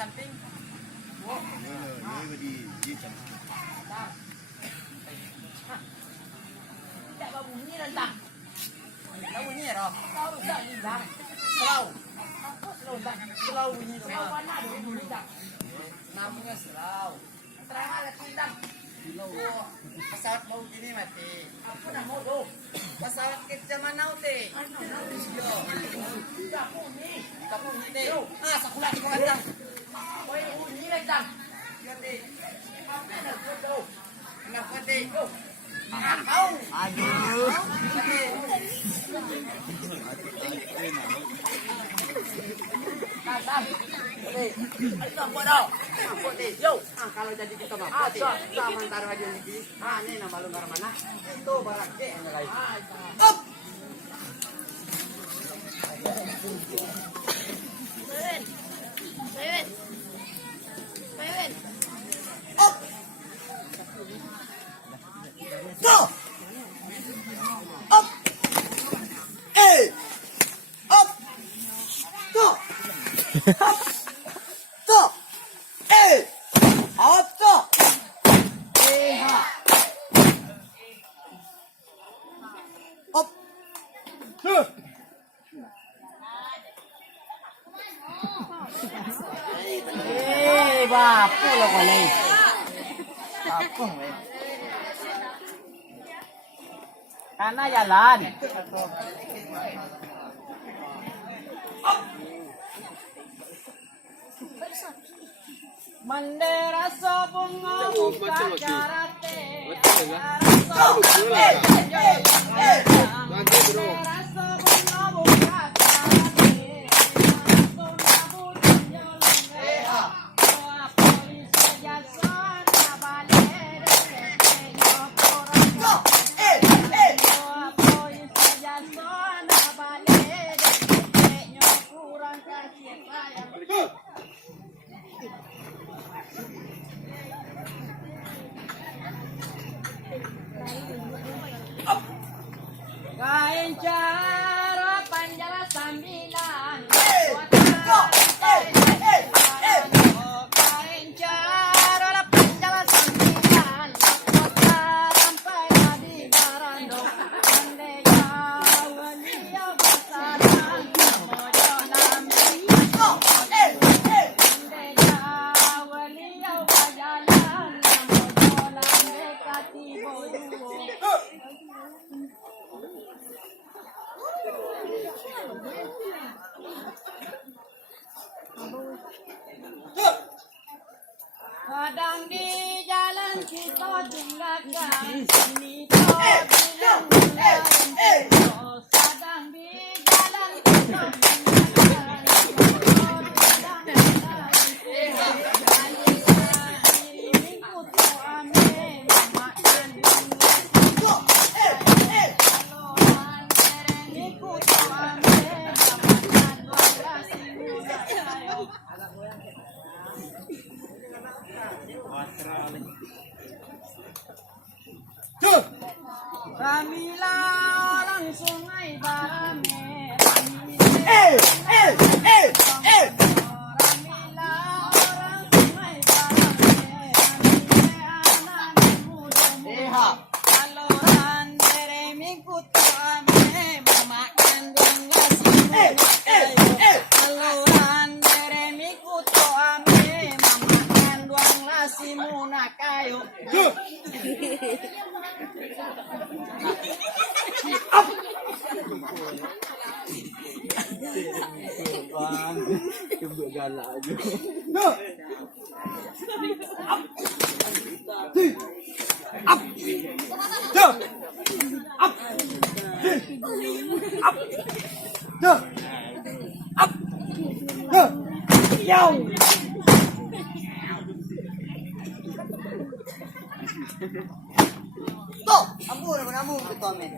samping. Ini di jam. Tak bawa bunyi rentang. Tahu bunyi ya, Roh? Tahu tak hilang. Slow. Slow tak? Slow bunyi tu. Slow mana ada bunyi tak? Namanya slow. Terang ada tindang. Slow. Pesawat mau gini mati. Apa nak mau tu? Pesawat kit zaman now teh. Yo. Tak bunyi. Tak bunyi teh. Ah, sekolah di kandang. Oi, bunyi rentang. Yo teh. Apa nak tu? Kenapa teh? Aduh. Kalau jadi kita mampu, sama taruh aja lagi. Ini nama lu ngar mana? Itu barang ke yang lain. Up. Up. Go! Up! Hey! Up! Go! Up! Go! Hey! Up! Go! Hey! Up! Go! Hey, bapu lo kali. Bapu, weh. Karena jalan. Mandera bunga buka karate. Kain cara panjara sambilan. Kain cara panjara sambilan. Sampai di barando. Ande jawa dia besaran. Mojo nami. Ande jawa dia bajalan. Mojo nami kati boduo. Kadang di jalan kita tinggalkan sini bilang kadang di jalan kita tinggalkan Ramila orang sungai Barame. Ramila orang sungai Barame. Anak muda kalau randere minggu tuame memakan dongeng kalau randere minggu tuame memakan dongeng lasi munakayo. Bang, coba galak aja. Up. Up. Up. Up. Up. Up. Yo. Tuh, ampun, kita men.